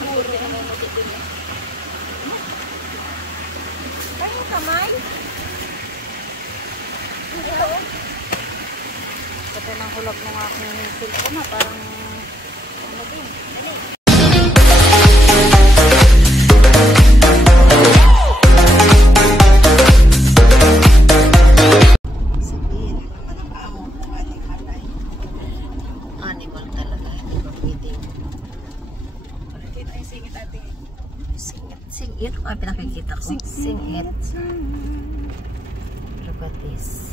Puro naman matitin na. Kaya kamay? Ito. Pati ng hulog ng aking cellphone na parang ano din. Dali. Animal talaga. Hindi ba pwede? Nakita yung singit ate. Singit? Ay, pinakikita ko. Singit. Look at this.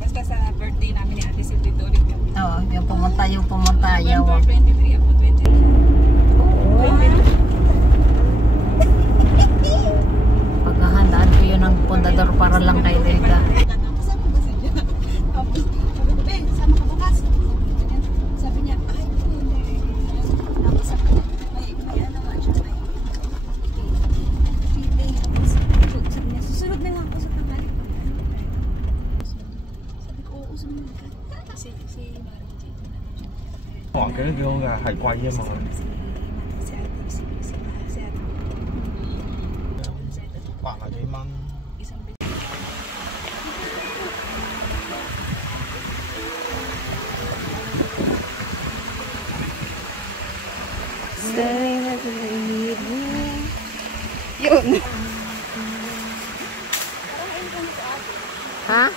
Basta sa birthday namin ni Ate Cindy ulit yun. Oo, yung pumunta yaw. November 23 ako, 23. Paghahandaan ko yun ng pundador para lang kay Leda. Sabi ba sa niya? Sabi ko, Ben, sama ka bukas. Sabi niya, ay, hindi. Tapos sabi niya, may ano nga siya, may feeling. Sabi niya, susunod na lang ako sa tanghali. Sabi ko, oo, sumunod ka. Si Margie. cái gà hải quay nhưng mà khoảng là cái măng Yun. Ha?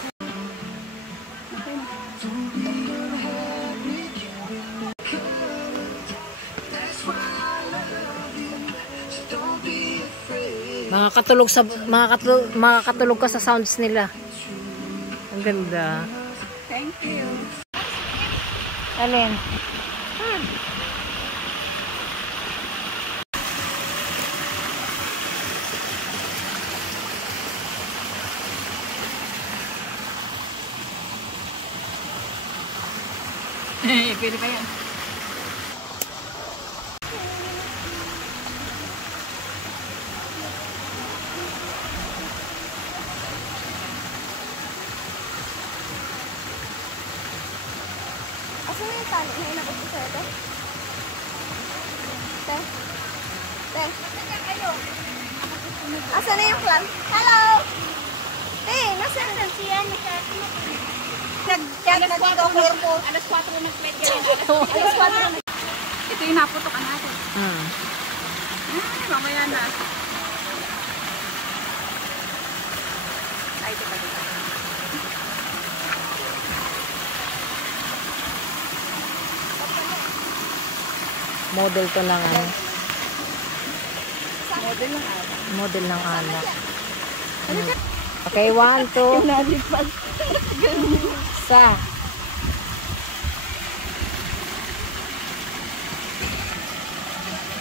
Makakatulog ka sa sounds nila. Ang ganda. Thank you. Alin? Pwede pa yan. Asan na yung tali na inabot ko sa'yo, te? Te? Te? Asan na yung plan? Hello! Te, nasan na siya? Nag-chat na dito ako airport. Alas 4 na flight ka rin. Alas 4 na. Ito yung naputokan natin. Mamaya na. Ay, ito pa dito. Model to ng ano? Model ng anak. Model ng anak. Okay, 1, 2. Nalipad. Sa.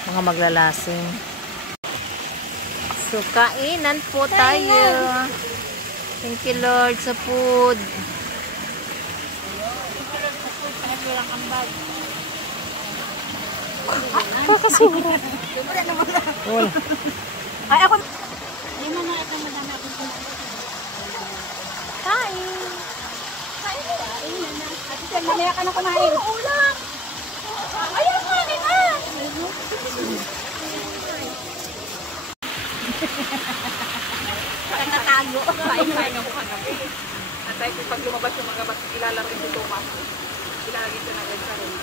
Mga maglalasing. So, kainan po tayo. Thank you, Lord, sa food. Walang ambag. Kakasura. Wala. Ay, ako. Ay, mama, ito madami akong kumain. Hi! Hi! Ate Sel, mamaya ka na kumain. Oo, ulam! Ayaw mo, nina! Nakatago. Kain-kain ako kagabi. Natay ko pag lumabas yung mga bata, ilalaro ito Thomas. Ilalagay ito na sa room.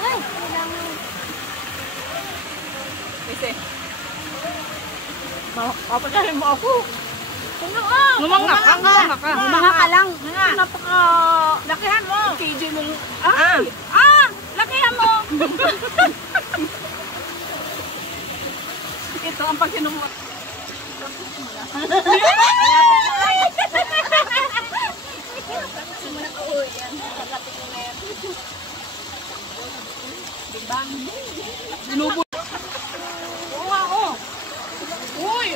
Ay, kailangan. Kasi, Papagaling mo ako. Ano Ngumanga ka. Ngumanga ka lang. Napaka... Lakihan mo. KJ mo. Ay! Lakihan mo. Ito ang pag sinumot. Simula ko, yan. Pagkating mo na yan. Diba? Sinubo. Oo nga, oo. Uy!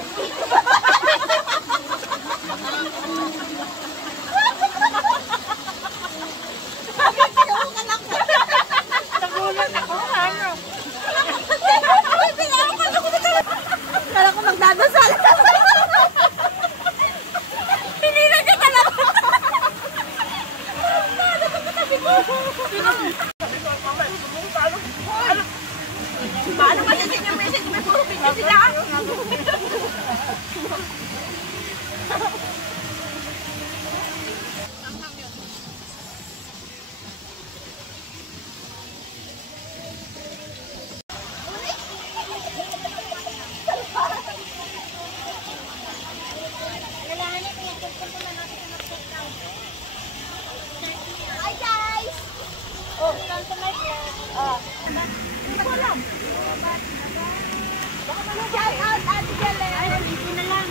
Nagulat ako, ano? Kala ko magdadasal. Pinila ka talaga. Kala ko katabi Paano kasi din yung message? May puro video sila. Hi guys! Oh, welcome to my vlog. Shout out Ate Galen! Ay, dito na lang.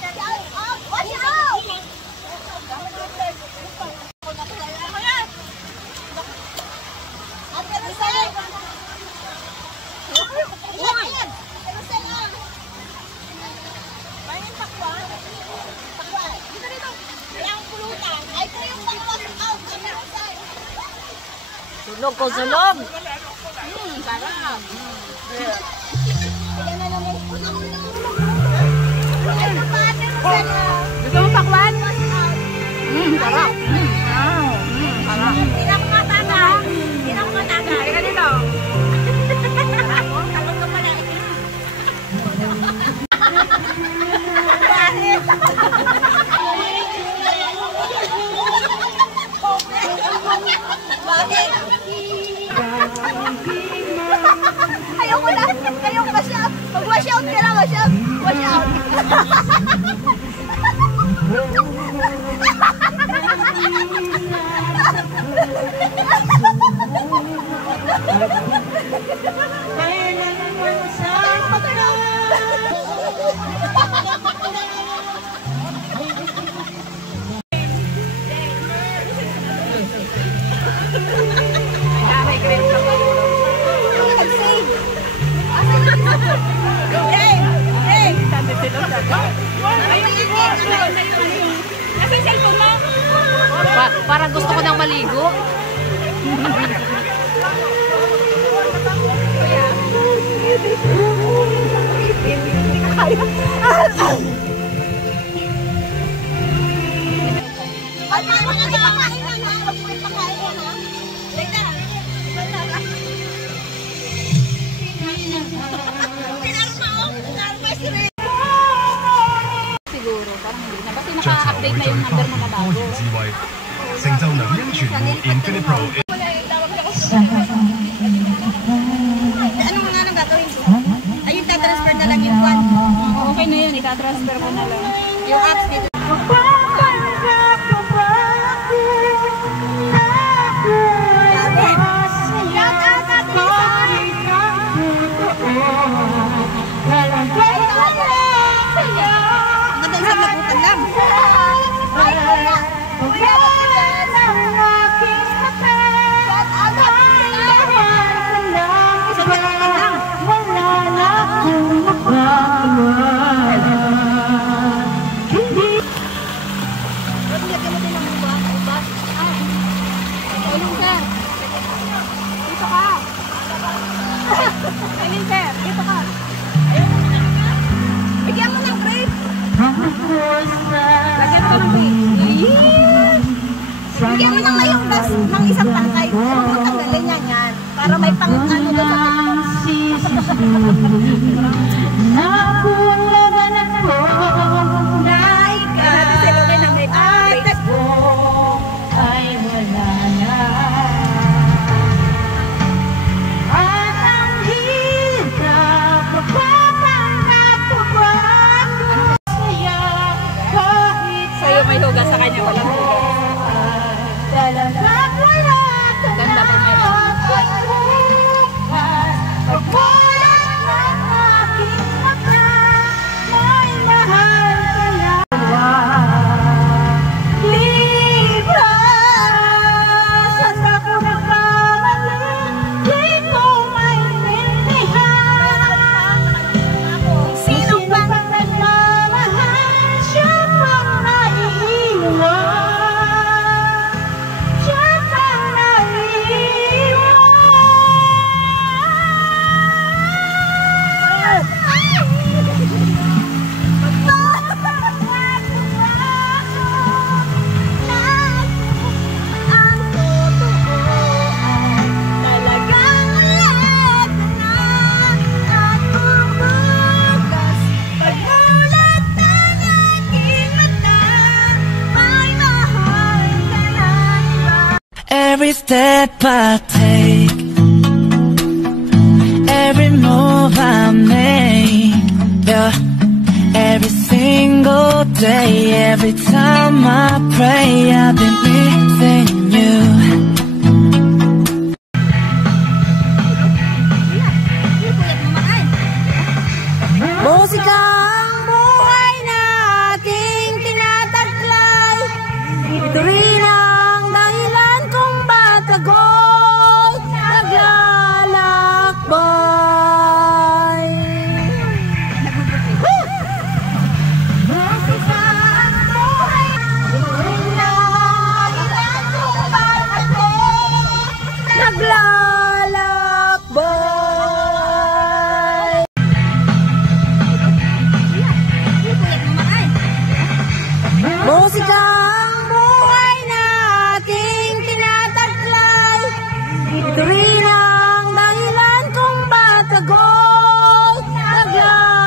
Shout out! Watch out! Ate Rosel! Rosel lang! Maraming pakwan. Pakwan. Dito dito. Yung pulutan. Ay, ito yung pang-wash out. Ate Rosel. Sunog ko, sunog! Sarap. Ayan na naman. Ito pa, Ate Rosel. Gusto mo pakwan? Sarap. Sarap. Hindi na ako mataga. Hindi na ako mataga. Halika dito. Takot ka pala. Bakit? Ayoko na. Ayoko wash out. Mag-wash out ka na. Wash out. Wash out. Parang gusto ko nang maligo. Siguro, parang hindi na. Kasi naka-update na yung number mo na bago. 成就能因全戶 Infinite Pro。 Ano nga nang gagawin ko? Ayun, tatransfer na lang yung one. Okay na yun, itatransfer mo na lang. Yung apps dito. Magandang sa nabutan lang. Bigyan mo ng break. Lagyan ko ng break. Bigyan mo ng mayong gas ng isang tangkay. Huwag mo tanggalin yan yan. Para may pang ano doon sa Sa'yo may hugas, sa kanya walang hugas. Ganda pa meron. Every step I take, every move I make, yeah. Every single day, every time I pray, I've been missing you. Musika ang buhay na ating tinataglay. Ito rin ang dahilan kung ba't ako'y naglalakbay. Musika ang buhay na ating dahilan kung ba't ako'y naglalakbay. Musika ang buhay na ating tinataglay. Ito rin ang dahilan kung ba't ako'y naglalakbay.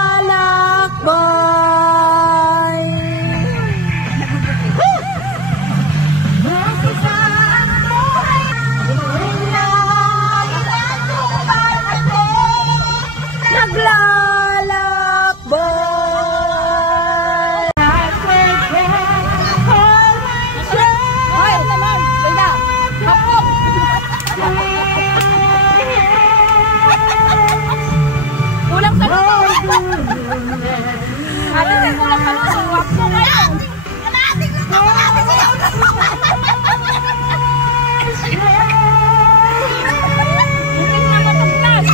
Musika ang buhay na dahilan kung ba't ako'y naglalakbay. Kulang sa luto. Ate, kulang sa luto. Wap mo kayo. Kalahati ko ito! Kalahati ko ito! Hindi na mataglas.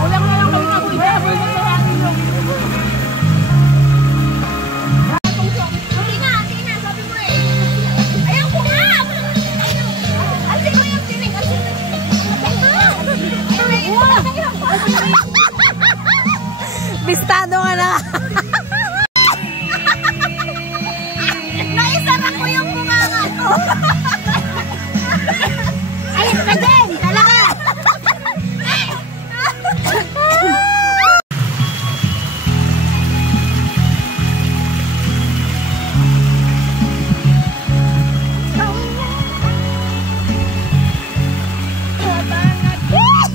Kulang na lang kayo ng bigas. Sige na, sabi mo eh. Ayaw ko nga! Asin mo yung tinig, asin mo yung tinig. Bistado ka na. Naisara ko yung bunganga ko. Ayun ka din, talaga.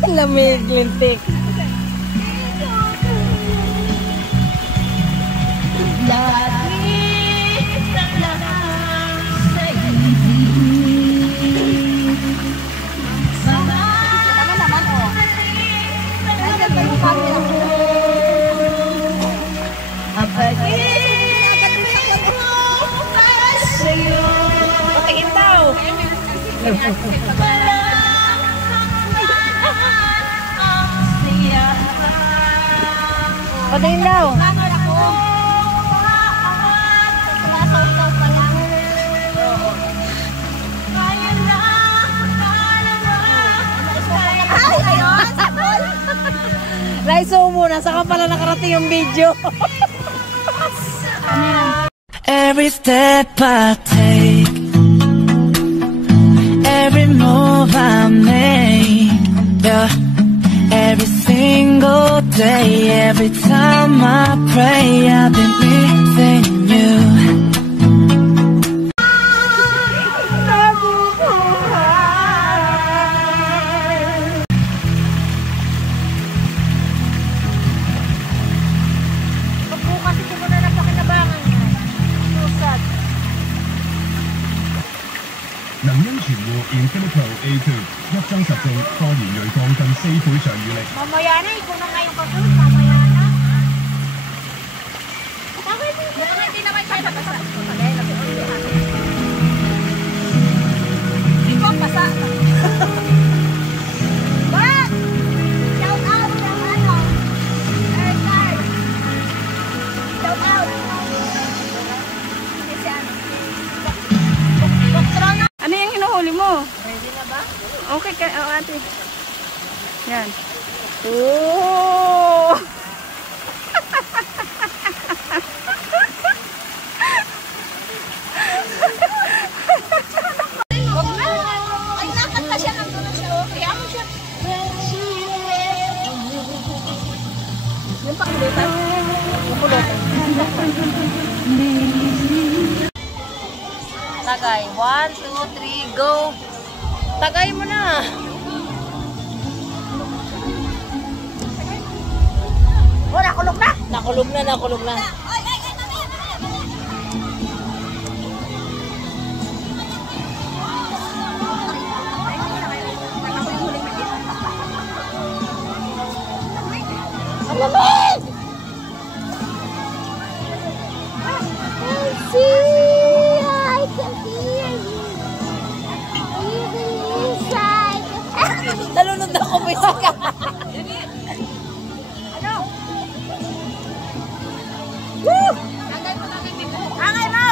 Lamig, lintik. Patingin daw. Patingin daw. Raiso muna, saka pala nakarating yung video. Every step I take, every move I make, yeah. Every single day, every time I pray, I've been missing you. Kasi ko muna na pakinabangan yan. Susad. 能因存活 Infinipro A2 一針實證，貨源銳鋼近4倍上雨力。 Mamaya na, ikaw na nga yung kasunod. Mamaya na. Bakit? Hindi naman kayo pagkasapos ko na dahil ikaw ang pasa. Bak! Shout out ng ano? Aircard. Shout out. Ano yung hinuhuli mo? Ready na ba? Okay, ate. Yan. Oh! Yung pakulutan. Pakulutan. Tagay. 1, 2, 3, go. Tagay mo na. Oh, nakulog na! Nakulog na, nakulog na. Nalunod ako, bisa ka. Angay mo!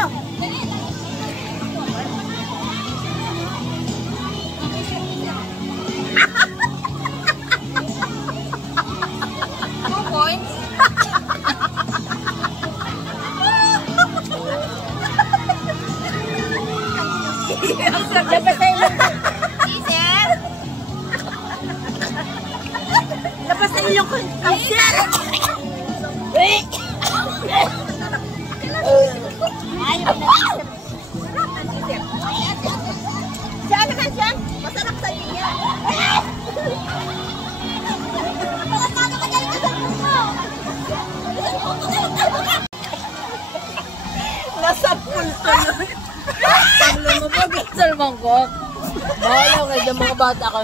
Labas na yung kanser! Ayaw na kanser. Sarap na kanser. Siya na kanser? Masarap sa inyo. Pagkasama ka dyan ka sa puso. Nasa pulto yun. Pag lumabag yung salmangkok. Bahala kayo dyan mga bata ko.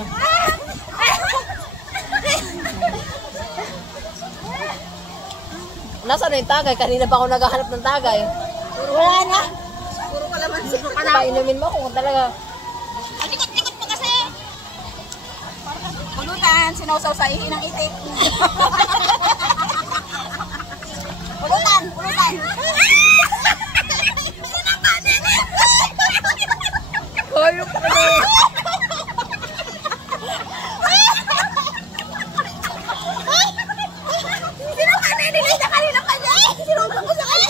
Nasaan na yung tagay? Kanina pa ako naghahanap ng tagay. Wala na. Puro kalamansi. Painumin mo kung talaga. Likot-likot mo kasi. Pulutan, sinausaw sa ihi ng itik. Pulutan, pulutan. Hayop ka na. Sino ka na? Nilay na kanina pa niya. Sinausaw ko sa kanya.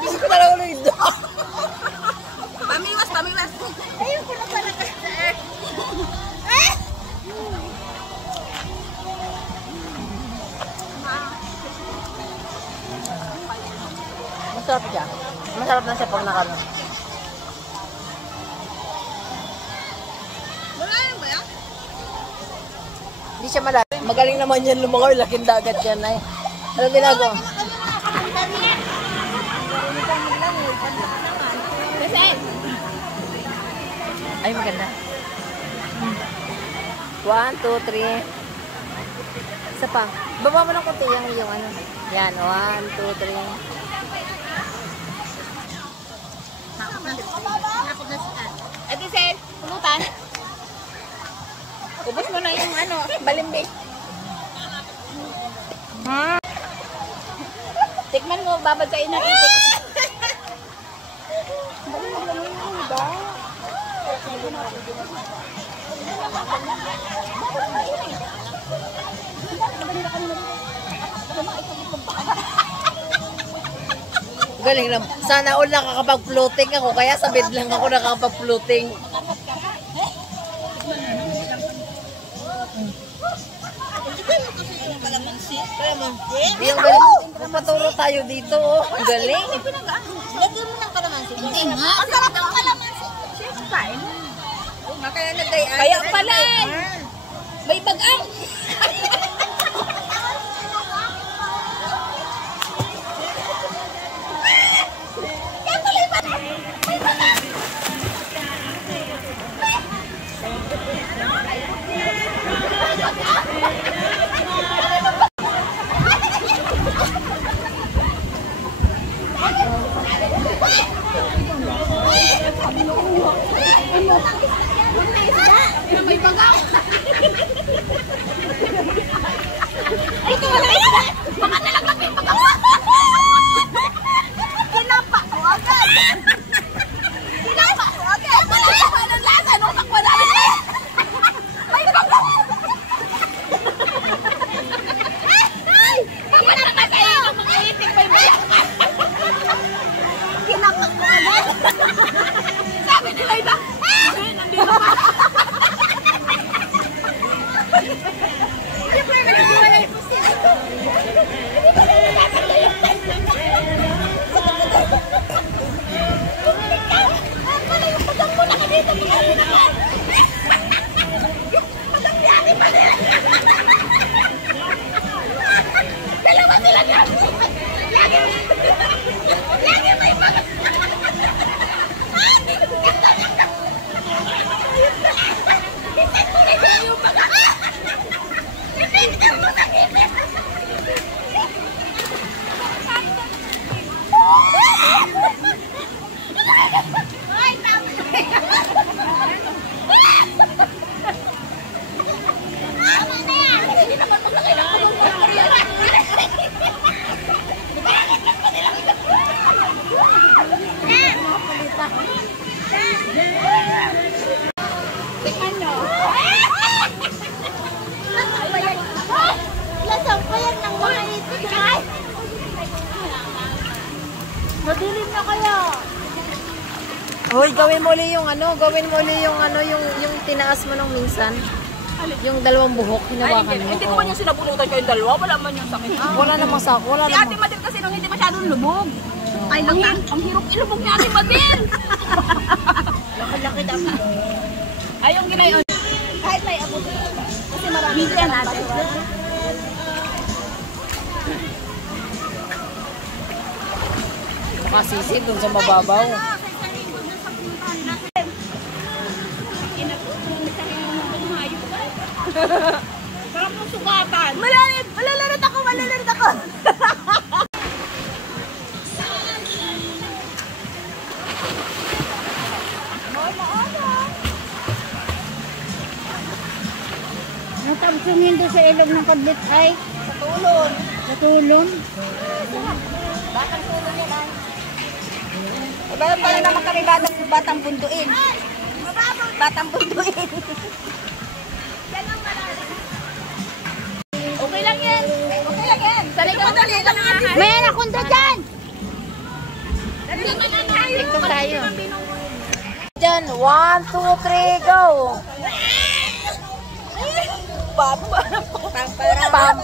Gusto ko talaga ulit doon. Pamiwas, pamiwas. Ayun ko na pala kasi. Masarap siya. Masarap na siya pag nakano. Malalim ba yan? Hindi siya malalim. Magaling naman yan lumangoy. Laking dagat yan ay. Ano ginagawa? Ay, maganda. 1, 2, 3. Isa pa. Baba mo ng konti yung ano. Yan, 1, 2, 3. Ate Sel, pulutan. Ubus mo na yung ano, balimbing. Tikman mo, babad sa inang itik. Galing lang. Sana all nakakapag-floating ako. Kaya sa bed lang ako nakakapag-floating. Yung galing. Magpaturo tayo dito. Oh. Ang galing. Lagyan mo ng kalamansi. Hindi nga. Ang sarap ng kalamansi. Fine. Kaya nagdayaan. Kaya pala eh. May bagang. May bagang. Ay, ito wala isda. Baka nalaglag yung bagang. Kinapa ko agad. Kinapa ko agad. Wala pa ng lasa. Nung takwa namin. May bagang. Hoy, gawin mo ulit yung ano, yung tinaas mo nung minsan. Yung dalawang buhok, hinawakan mo. Hindi ko man yung sinabunutan ko yung dalawa. Wala man yung sakit. Wala namang sako, wala Si Ate namang. Madel kasi nung hindi masyadong lubog. Ay, ang hirap ilubog ni Ate Madel. Laki-laki dapat. Ay, yung ginayon. Kahit may abot. Kasi marami yan natin. Makasisid dun sa mababaw. Parang mong sugatan. Malalarit ako. Natamsungin doon sa ilog ng kadlit ay sa tulon. Sa tulon? Batang tulon yan ay. Iba pala naman kami batang bunduin. Batang bunduin. Okay lang yan. Sanay ka madali lang yan. May anaconda dyan! Ito tayo. Diyan, 1, 2, 3, go! Pam pam pam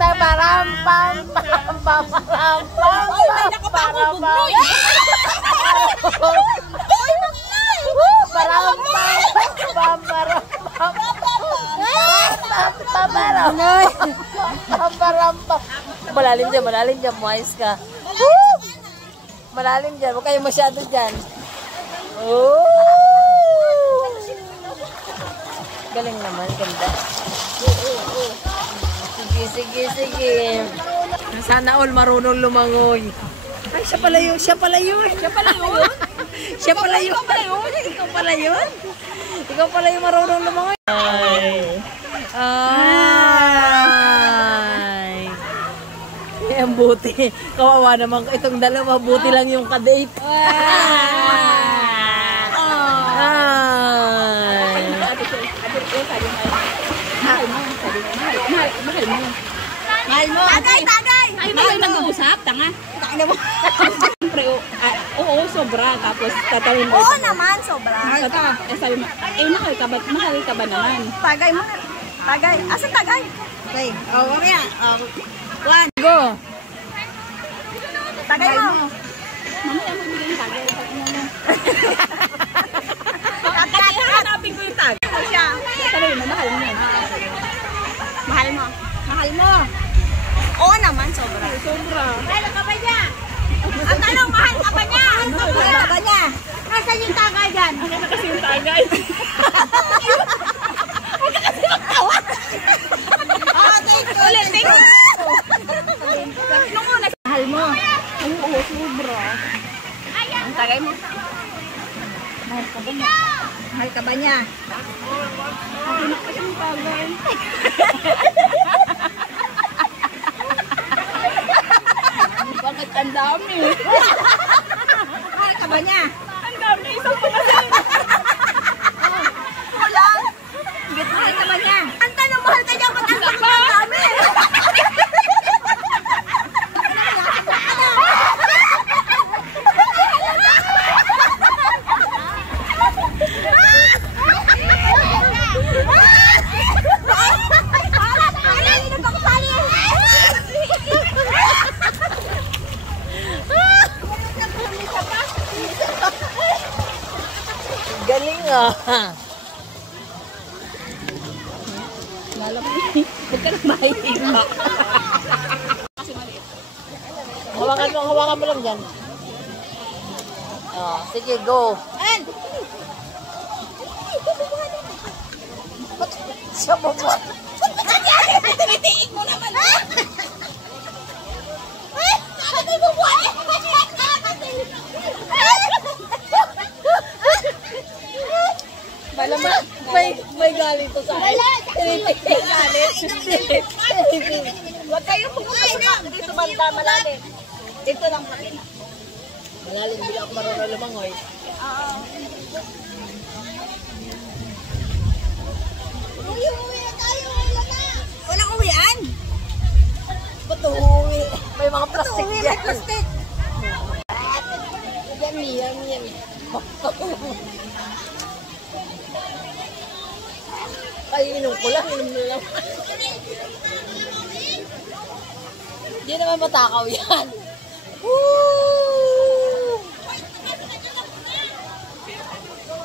tabaram pam pam pam pam pam. Ay, may nakapakubog mo eh! Ay, magnay! Param pam pam param pam. Param. Param pam. Malalim dyan, mais ka. Malalim dyan, huwag kayo masyado dyan. Galing naman, ganda. Sige. Sana all marunong lumangoy. Ay, siya pala yun. Ikaw pala yung marunong lumangoy. Ay. Ang buti. Kawawa naman itong dalawa. Buti lang yung kadate. Mahal mo! Tagay! Ay, may nag-uusap, tanga. Siyempre, oo, sobra. Tapos, tatawin mo. Oo naman, sobra. Sabi mo, mahal ka ba naman? Tagay mo. Tagay. Asan tagay? Tagay. Mamaya. Go. Tagay mo. Mamaya mo bigyan yung tagay. Hanapin ko yung tag. Siya. Sabi mo, mahal mo. Mahal mo. Oo naman, sobra. Mahal ka ba niya? Ang tanong, mahal ka ba niya? Mahal ka ba niya? Nasaan yung tagay dyan? Ano na kasi yung tagay? Huwag ka kasi magtawa. Thank you. Mahal mo. Oo, sobra. Ang tagay mo. Mahal ka ba niya? Mahal ka ba niya? Ako na kasi yung tagay. Bakit ang dami? Mahal ka ba niya? Ang dami, isang pa kasi. Wala. Mahal ka ba niya? Ang tanong, mahal ka niya. Ba't ang tanong ang dami? Galing ah. Huwag ka na mahihipa. Hawakan mo lang dyan. Oh, sige, go. Siya mo mo. Tinitiig mo naman. Nakatay mo po. Malaman, may galit to sa akin. Tinitig galit. Huwag kayong pupunta. Dito banda malalim. Dito lang pati na. Malalim, hindi ako marunong lumangoy. Uwi na tayo. Wala na. Walang uwian. Ba't uwi? May mga plastic Uwi dyan. na plastic. Yan. Ay, inom ko lang, inom na lang. Hindi naman matakaw yan. Woo!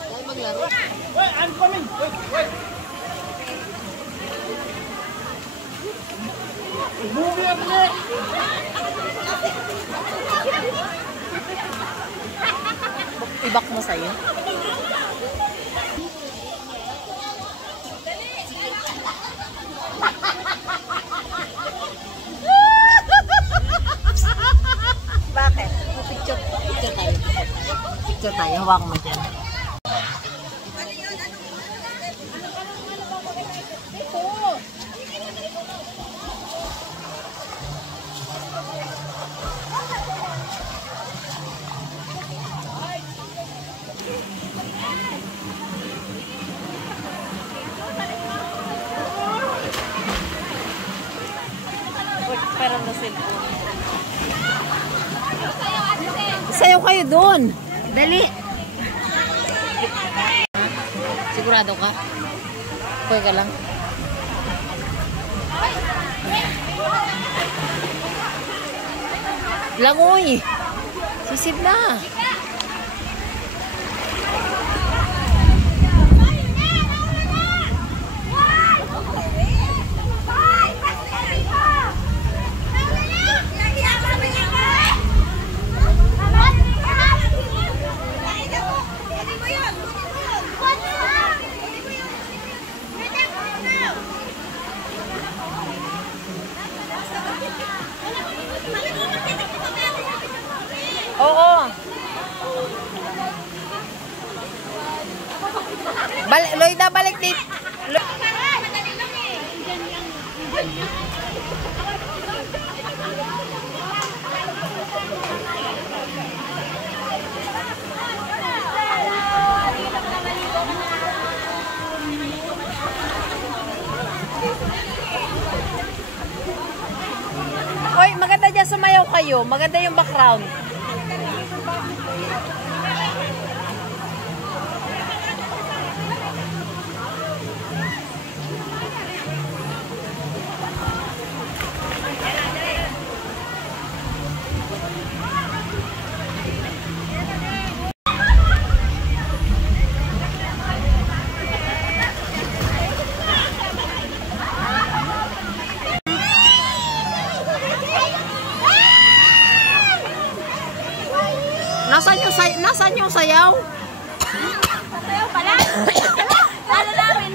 Dahil maglaro. Wait, I'm coming! Wait! Move your leg! Ibak mo sa'yo. Bakit? Picture tayo. Picture tayo. Hawak mo dyan. Pero na cellphone. Sayaw kayo doon. Dali. Sigurado ka? Kuya ka lang. Langoy. Sisid na. Oo. Loida, balik dito. Hoy, maganda dyan sumayaw kayo. Maganda yung background. Nasaan yung sayaw? Sayaw pala. Lalo namin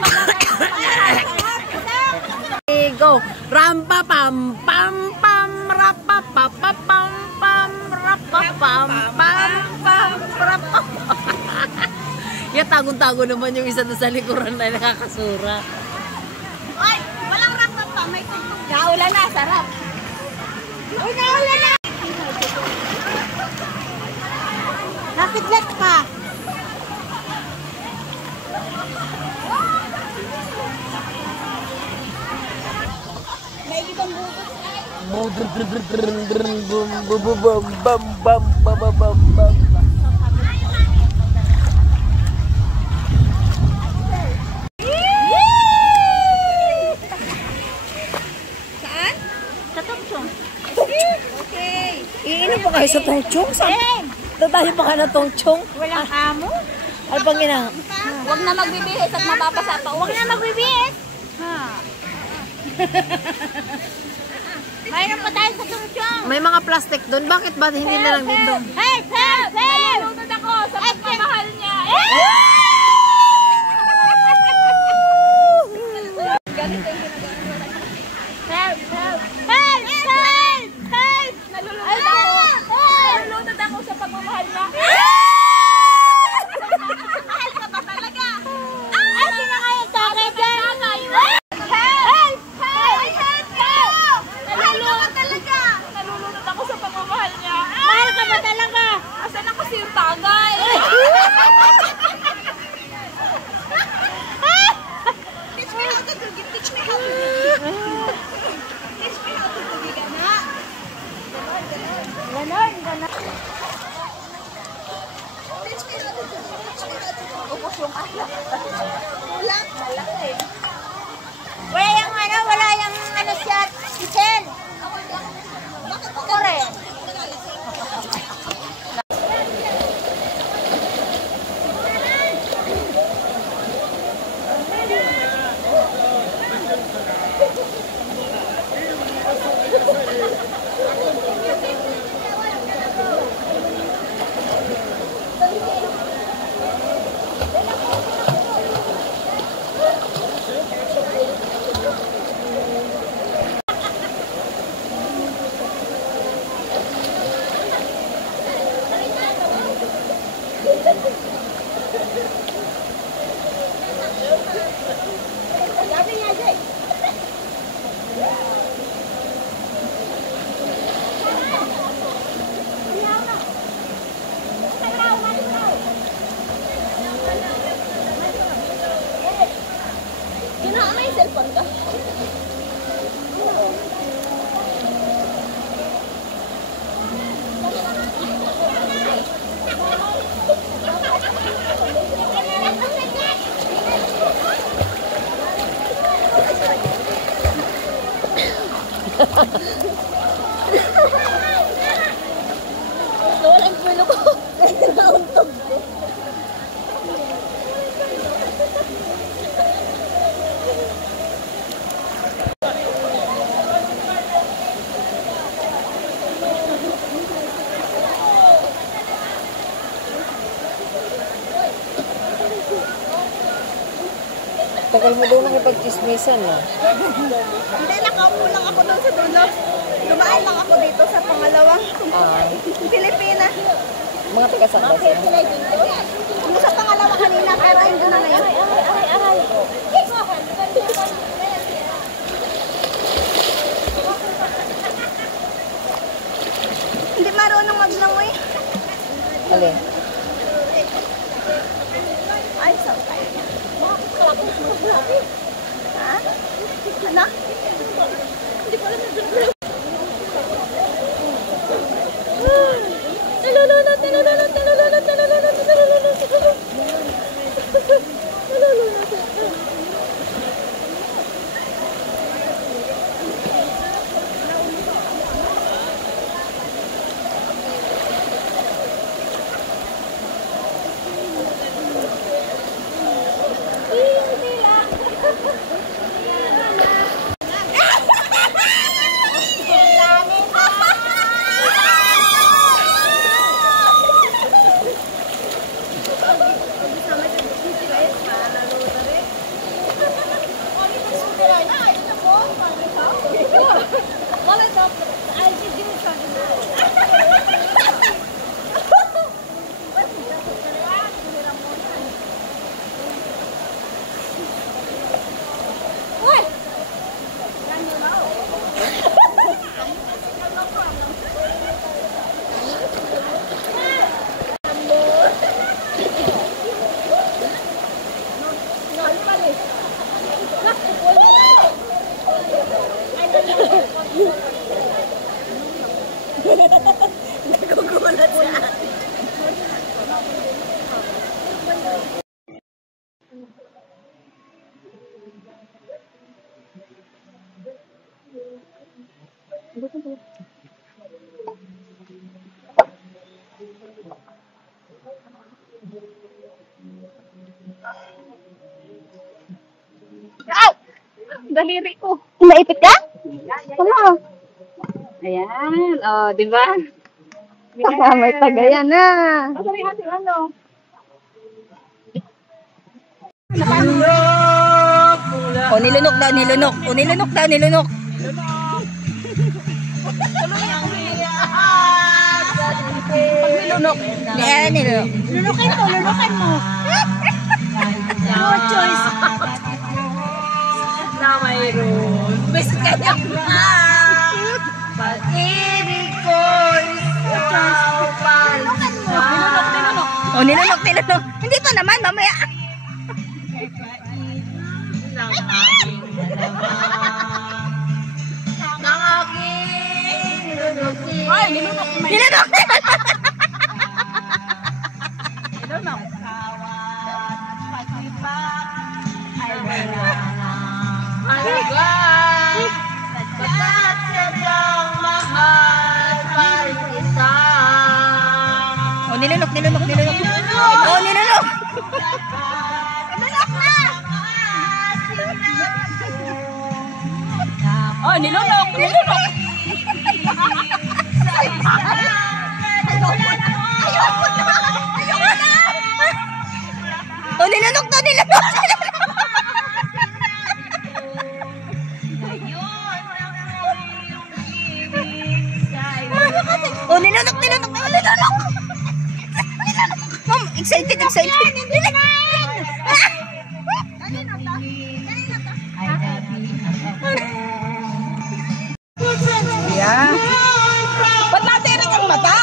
Go. Rampa pam pam pam rapa pa pa pam pam rapa pam pam pam rapa. Yung tagong-tago naman yung isa sa likuran na nakakasura. Ay, walang rapa pa. May tugtog. Kaulan na, sarap. Uy, kaulan na. Nakitlet pa. May ibang butos. Saan? Sa Tongchong. Okay. Iinom pa kayo sa Tongchong? Dadali pa ka na Tongchong? Walang amo. Ay, pang ina. Huwag na magbibihis at mababasa pa. Huwag na magbibihis. Mayroon pa tayo sa Tongchong. May mga plastic doon. Bakit ba hindi na lang dito? Help! Help! Help! Nalulunod ako sa pagmamahal niya. Help! Help! Help! Help! Help! Nalulunod ako. Nalulunod ako sa pagmamahal niya. Mahal ka ba talaga? Ano na kayo sa akin dyan? Help! Help! Help! Nalulunod talaga. Nalulunod ako sa pagmamahal niya. Mahal ka ba talaga? Asan ako si yung tagay? Teach me how to do it. Teach me how to do it. Teach me how to do it. Ganon. Ganon. Ganon. Teach me how to do Wala ang pulo ko. Nauntog ko. Tagal mo doon nakipag-chismisan, no? Hindi, nakaupo lang ako doon sa dulo. Dumaan lang ako dito sa pangalawang Pilipina. Mga taga saan ba sila? Ano sa pangalawa kanina, pero ayun na ngayon. Aray. Hindi marunong maglangoy. Alin? Ay, sakay. Bakit kalapos mo grabe? Ha? Ano? Hindi ko alam na. Nagugulat siya. Daliri ko. Naipit ka? Ano? Ayan. Oh, di ba? May tagayan na. Sorry, ate, ano? O, nilunok daw, nilunok. O, nilunok daw, nilunok. Pag nilunok. Nilunok. Lunukin mo, lunukin mo. No choice. Na mayroon. Best kanya nga. Pag-ibig ko'y sumapal. O, nilunok, nilunok. Hindi pa naman, mamaya. Nang aking lunukin. Ay, nilunok. Nilunok. Nilunok. Halaga. Pagkat sadyang mahal pa rin kita. O, nilunok, nilunok, nilunok. O, nilunok. Nilunok na. Oh, nilunok. Nilunok. O, nilunok to, nilunok. O, nilunok, nilunok, nilunok. Ma'am, excited, excited. Yeah. Ba't natirik ang mata?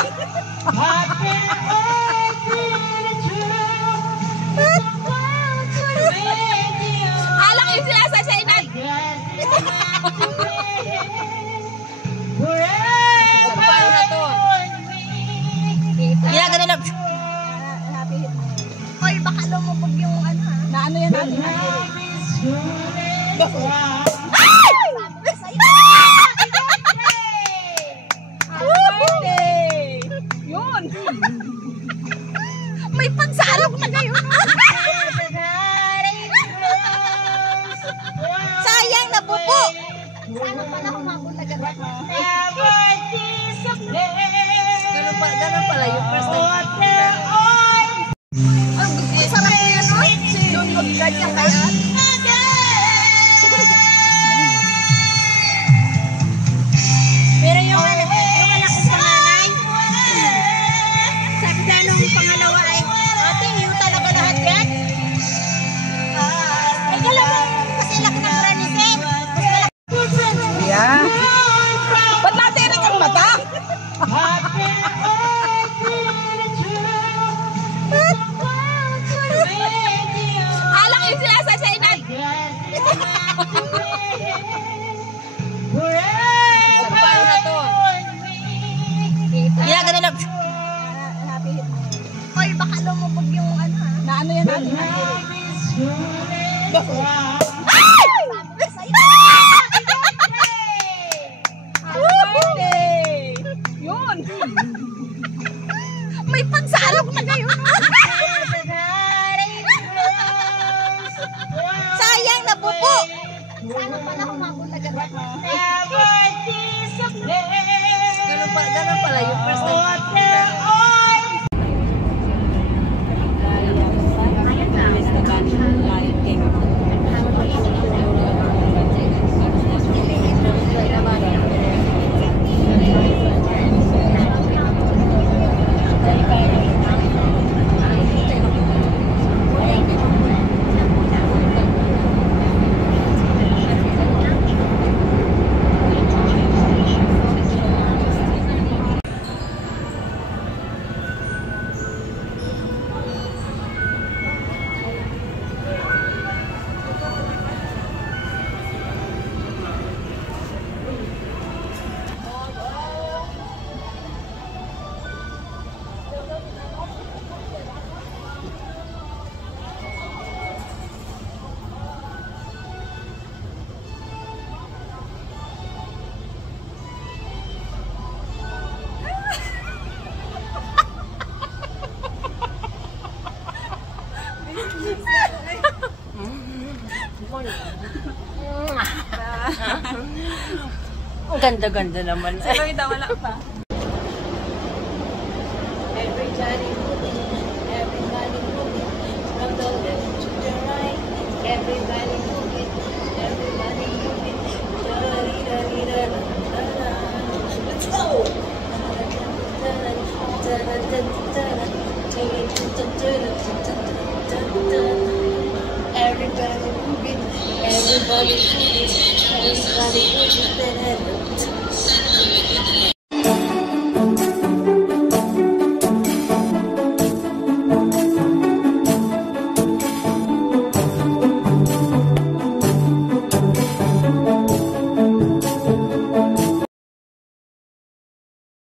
Alang yung sinasasainan. Paano na to? Kaya ganun lang. Oy, baka lumubog yung ano ha. Na ano yan natin? Yun! May pagsalok na kayo. Sayang, napupo. Sana pala kumabot agad. Ganun pala yung first time. Ang sarap na yan, no? Yung mag-guard niya kaya. Pero yung anak ko panganay, sabi na nung pangalawa ay, ate, iyo talaga lahat yan? Ay, galamang kasi laki ng granisin. Yeah. Ba't natirik ang mata? Alang yung sinasasainan. Paano na to? Kaya ganun lang. Oy, baka lumubog yung ano ha. Na ano yan natin? Yun! May pagsalok na kayo. Sayang, napupo. Sana pala kumabot agad. Ganun pala yung first time. Ang ganda-ganda naman. Si Lloyd, wala pa.